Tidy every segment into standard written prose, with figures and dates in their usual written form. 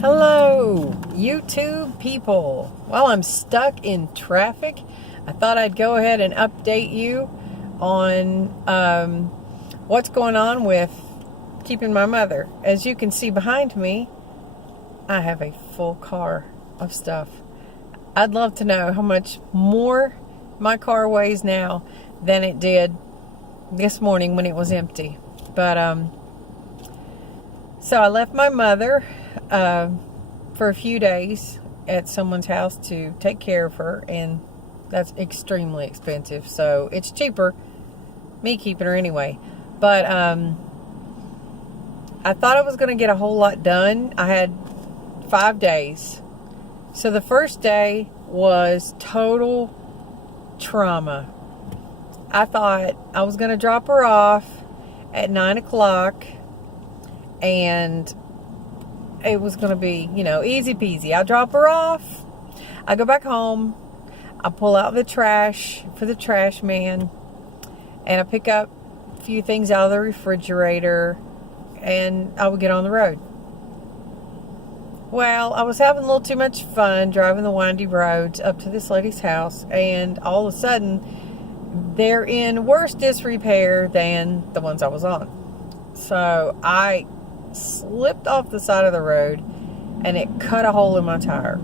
Hello, YouTube people. Well, I'm stuck in traffic. I thought I'd go ahead and update you on what's going on with keeping my mother. As you can see behind me, I have a full car of stuff. I'd love to know how much more my car weighs now than it did this morning when it was empty. But so I left my mother for a few days at someone's house to take care of her, and that's extremely expensive. So it's cheaper me keeping her anyway. But I thought I was going to get a whole lot done. I had 5 days. So the first day was total trauma. I thought I was going to drop her off at 9 o'clock and it was going to be, easy peasy. I drop her off. I go back home. I pull out the trash for the trash man. And I pick up a few things out of the refrigerator. And I would get on the road. Well, I was having a little too much fun driving the windy roads up to this lady's house. And all of a sudden, they're in worse disrepair than the ones I was on. So I slipped off the side of the road and it cut a hole in my tire.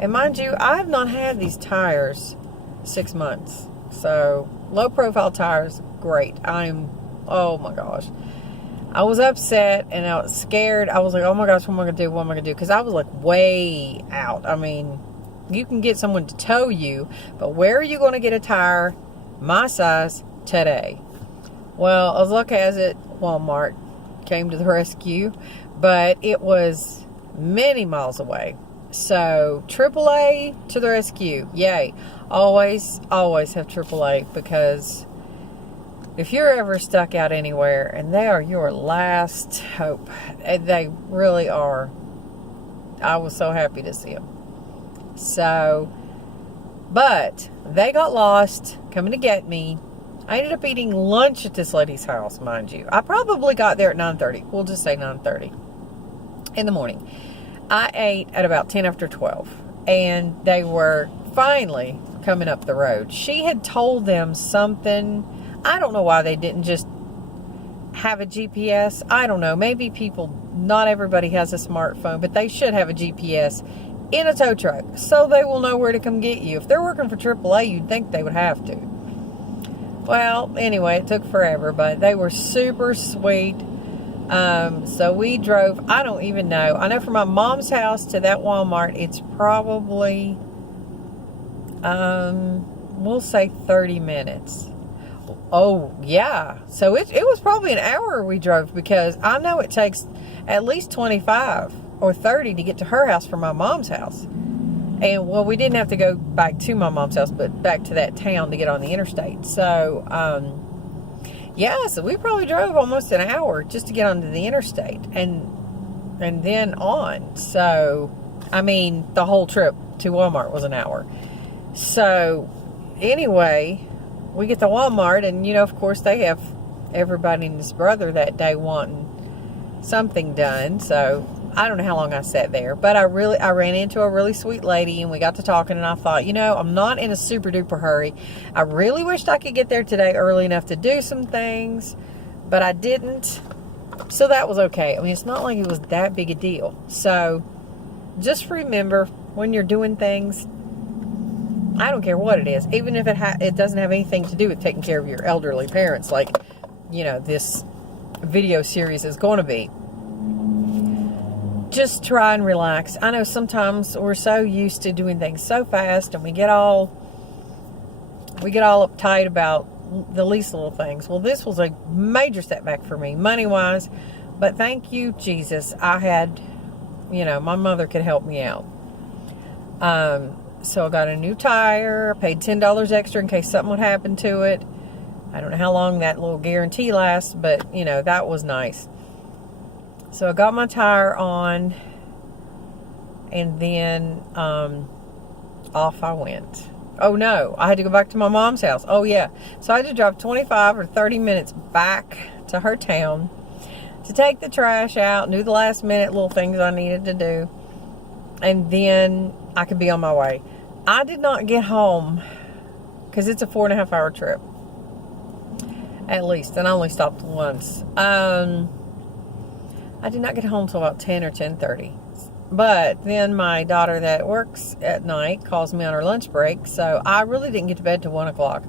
And mind you, I have not had these tires 6 months. So low profile tires, great. Oh my gosh. I was upset and I was scared. I was like, oh my gosh, what am I going to do? What am I going to do? Because I was like way out. I mean, you can get someone to tow you, but where are you going to get a tire my size today? Well, as luck has it, Walmart came to the rescue, but it was many miles away. So AAA to the rescue. Yay. Always have AAA, because if you're ever stuck out anywhere, and they are your last hope, they really are. I was so happy to see them. So, but they got lost coming to get me. I ended up eating lunch at this lady's house, mind you. I probably got there at 9:30. We'll just say 9:30 in the morning. I ate at about 10 after 12. And they were finally coming up the road. She had told them something. I don't know why they didn't just have a GPS. I don't know. Maybe not everybody has a smartphone, but they should have a GPS in a tow truck so they will know where to come get you. If they're working for AAA, you'd think they would have to. Well, anyway, it took forever, but they were super sweet. So we drove, I don't even know. I know from my mom's house to that Walmart, it's probably, we'll say 30 minutes. Oh, yeah. So it was probably an hour we drove, because I know it takes at least 25 or 30 to get to her house from my mom's house. And, well, we didn't have to go back to my mom's house, but back to that town to get on the interstate. So, yeah, so we probably drove almost an hour just to get onto the interstate and then on. So, I mean, the whole trip to Walmart was an hour. So, anyway, we get to Walmart, and, of course, they have everybody and his brother that day wanting something done. So, I don't know how long I sat there, but I ran into a really sweet lady, and we got to talking, and I thought, I'm not in a super duper hurry. I really wished I could get there today early enough to do some things, but I didn't. So that was okay. I mean, it's not like it was that big a deal. So just remember, when you're doing things, I don't care what it is, even if it doesn't have anything to do with taking care of your elderly parents, like, this video series is going to be. Just try and relax. I know sometimes we're so used to doing things so fast, and we get all uptight about the least little things. Well, this was a major setback for me, money-wise, but thank you, Jesus. I had, my mother could help me out. So I got a new tire, paid $10 extra in case something would happen to it. I don't know how long that little guarantee lasts, but, that was nice. So I got my tire on, and then off I went. Oh no, I had to go back to my mom's house. Oh yeah. So I had to drive 25 or 30 minutes back to her town. to take the trash out and do the last minute little things I needed to do. And then I could be on my way. I did not get home because it's a 4.5 hour trip. At least. And I only stopped once. I did not get home till about 10 or 10:30. But then my daughter that works at night calls me on her lunch break. So I really didn't get to bed till 1 o'clock.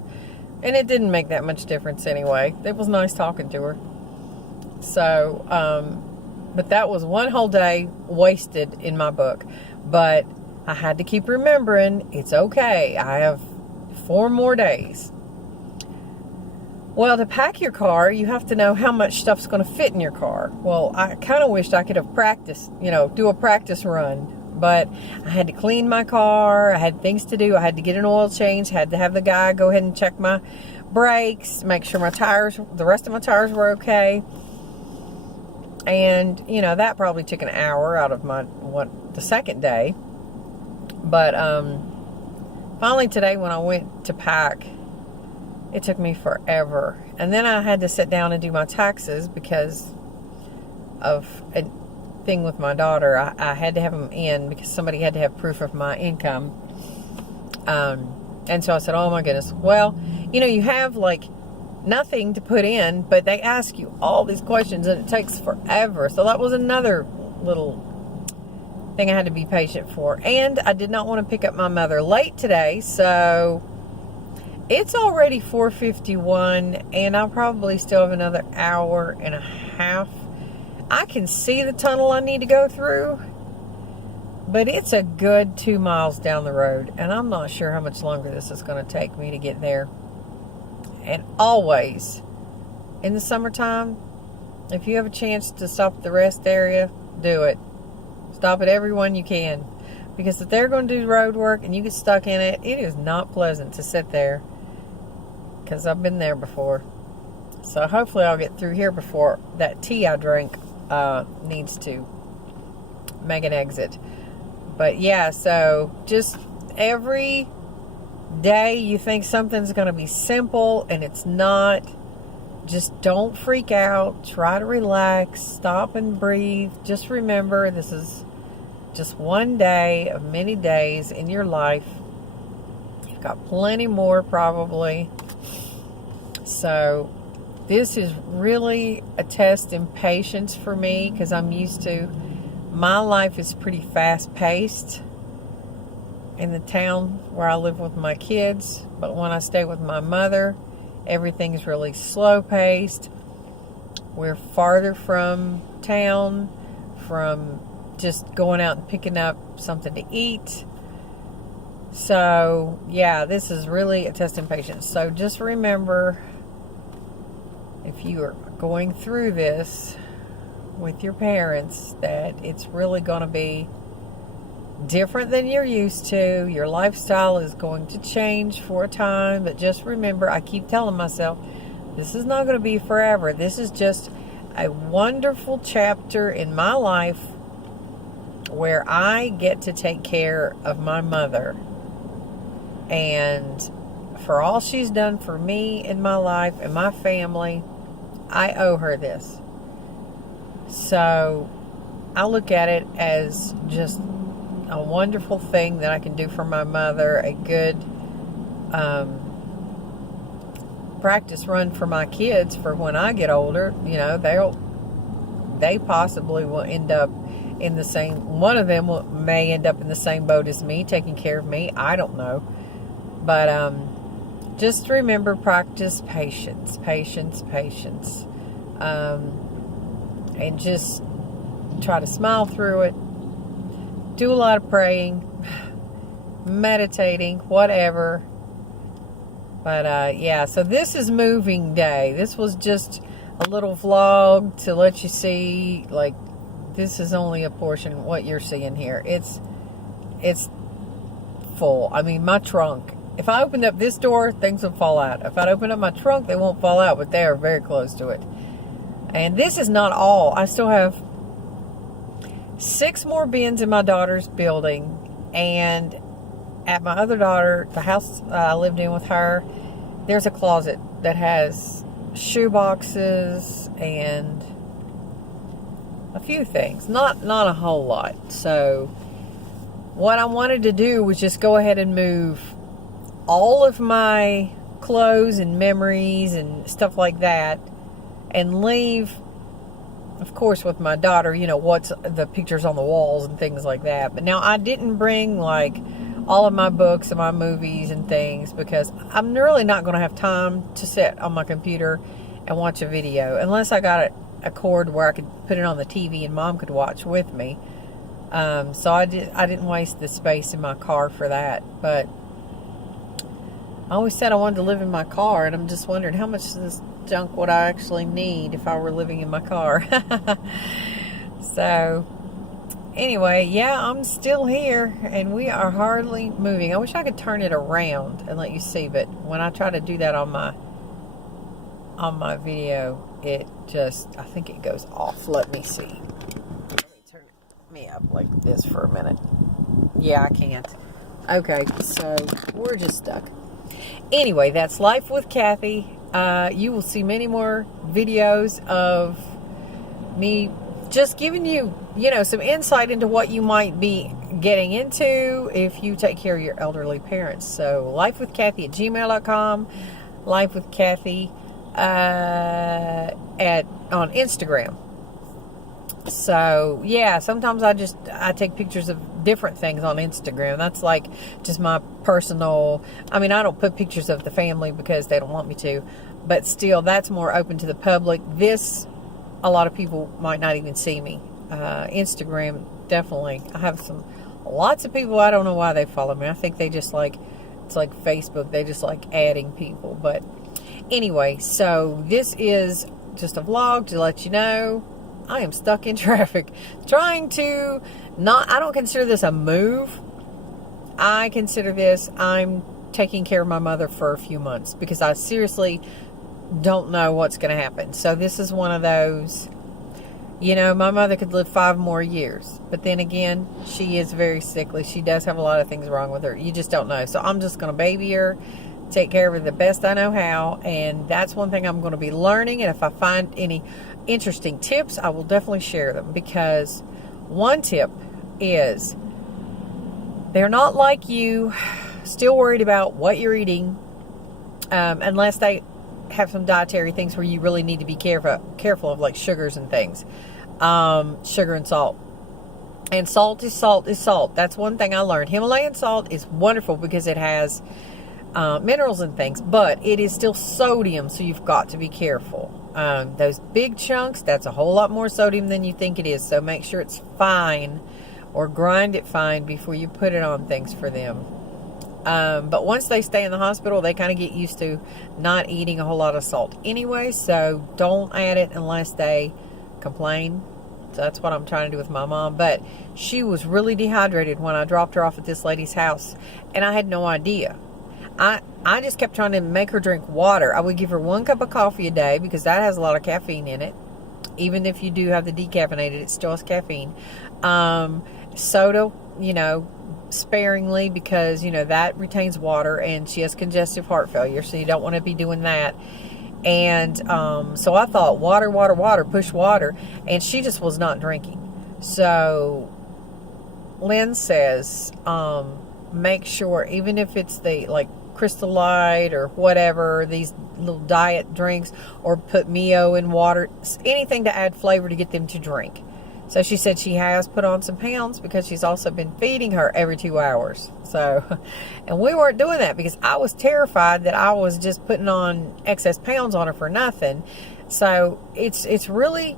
And it didn't make that much difference anyway. It was nice talking to her. So, but that was one whole day wasted in my book. But I had to keep remembering, it's okay. I have 4 more days. Well, to pack your car, you have to know how much stuff's going to fit in your car. Well, I kind of wished I could have practiced, do a practice run. But I had to clean my car. I had things to do. I had to get an oil change. Had to have the guy go ahead and check my brakes, make sure the rest of my tires were okay. And, that probably took an hour out of the second day. But finally today when I went to pack, it took me forever. And then I had to sit down and do my taxes because of a thing with my daughter. I had to have them in because somebody had to have proof of my income. And so I said, oh my goodness. Well, you have like nothing to put in, but they ask you all these questions and it takes forever. So that was another little thing I had to be patient for. And I did not want to pick up my mother late today, so it's already 4:51 and I'll probably still have another hour and a half. I can see the tunnel I need to go through, but it's a good 2 miles down the road, and I'm not sure how much longer this is going to take me to get there. And always, in the summertime, if you have a chance to stop at the rest area, do it. Stop at every one you can. Because if they're going to do road work and you get stuck in it, it is not pleasant to sit there. Because I've been there before. So hopefully I'll get through here before that tea I drank needs to make an exit. But yeah, so just every day you think something's going to be simple and it's not. Just don't freak out. Try to relax. Stop and breathe. Just remember, this is just one day of many days in your life. You've got plenty more probably. So this is really a test in patience for me because I'm used to, my life is pretty fast paced in the town where I live with my kids. But when I stay with my mother, everything's really slow paced. We're farther from town, from just going out and picking up something to eat. So yeah, this is really a test in patience. So just remember, if you are going through this with your parents, that it's really going to be different than you're used to. Your lifestyle is going to change for a time, but just remember, I keep telling myself, this is not going to be forever. This is just a wonderful chapter in my life where I get to take care of my mother. And for all she's done for me in my life and my family, I owe her this. So I look at it as just a wonderful thing that I can do for my mother, a good practice run for my kids for when I get older. They possibly will end up in the same, one of them may end up in the same boat as me, taking care of me. I don't know. But just remember, practice patience. And just try to smile through it. Do a lot of praying, meditating, whatever. But yeah, so this is moving day. This was just a little vlog to let you see, like, this is only a portion of what you're seeing here. It's full. I mean, my trunk. If I opened up this door, things would fall out. If I open up my trunk, they won't fall out, but they are very close to it. And this is not all. I still have 6 more bins in my daughter's building. And at my other daughter, the house I lived in with her, there's a closet that has shoe boxes and a few things, not a whole lot. So what I wanted to do was just go ahead and move all of my clothes and memories and stuff like that, and leave, of course, with my daughter, what's the pictures on the walls and things like that. But now I didn't bring like all of my books and my movies and things, because I'm really not going to have time to sit on my computer and watch a video unless I got a cord where I could put it on the TV and Mom could watch with me. So I didn't waste the space in my car for that. But I always said I wanted to live in my car, and I'm just wondering how much of this junk would I actually need if I were living in my car. So anyway, yeah, I'm still here, and we are hardly moving. I wish I could turn it around and let you see, but when I try to do that on my video, it just, I think it goes off. Let me see. Let me turn me up like this for a minute. Yeah, I can't. Okay, so we're just stuck. Anyway, that's Life with Cathy. You will see many more videos of me just giving you, some insight into what you might be getting into if you take care of your elderly parents. So, lifewithcathy@gmail.com, lifewithcathy on Instagram. So, yeah, sometimes I take pictures of different things on Instagram. That's like just my personal, I don't put pictures of the family because they don't want me to, but still, that's more open to the public. This, a lot of people might not even see me. Instagram, definitely. I have lots of people, I don't know why they follow me. I think they just like, it's like Facebook, they just like adding people. But anyway, so this is just a vlog to let you know I am stuck in traffic trying to I don't consider this a move. I consider this, I'm taking care of my mother for a few months, because I seriously don't know what's going to happen. So this is one of those, my mother could live 5 more years, but then again, she is very sickly. She does have a lot of things wrong with her. You just don't know. So I'm just going to baby her, take care of her the best I know how, and that's one thing I'm going to be learning. And if I find any interesting tips, I will definitely share them, because one tip is they're not like you, still worried about what you're eating, unless they have some dietary things where you really need to be careful of, like sugars and things, sugar and salt. And salt is salt. That's one thing I learned. Himalayan salt is wonderful because it has minerals and things, but it is still sodium, so you've got to be careful. Those big chunks, that's a whole lot more sodium than you think it is, so make sure it's fine, or grind it fine before you put it on things for them. But once they stay in the hospital, they kind of get used to not eating a whole lot of salt anyway, so don't add it unless they complain. So that's what I'm trying to do with my mom. But she was really dehydrated when I dropped her off at this lady's house, and I had no idea. I just kept trying to make her drink water. I would give her 1 cup of coffee a day, because that has a lot of caffeine in it. Even if you do have the decaffeinated, it still has caffeine. Soda, sparingly, because, that retains water, and she has congestive heart failure, so you don't want to be doing that. And so I thought, water, push water. And she just was not drinking. So Lynn says, make sure, even if it's the, like, Crystal Light or whatever, these little diet drinks, or put Mio in water, anything to add flavor to get them to drink. So she said she has put on some pounds, because she's also been feeding her every 2 hours. So, and we weren't doing that because I was terrified that I was just putting on excess pounds on her for nothing. So it's really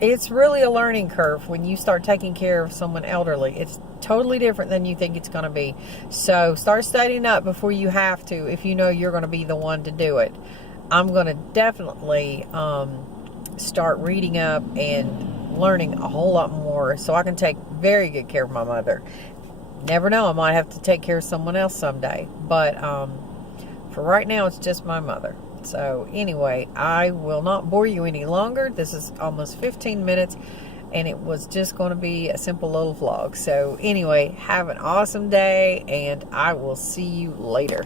a learning curve when you start taking care of someone elderly. It's totally different than you think it's going to be. So start studying up before you have to, if you know you're going to be the one to do it. I'm going to definitely start reading up and learning a whole lot more, so I can take very good care of my mother. Never know, I might have to take care of someone else someday. But for right now, it's just my mother. So anyway, I will not bore you any longer. This is almost 15 minutes, and it was just going to be a simple little vlog. So anyway, have an awesome day, and I will see you later.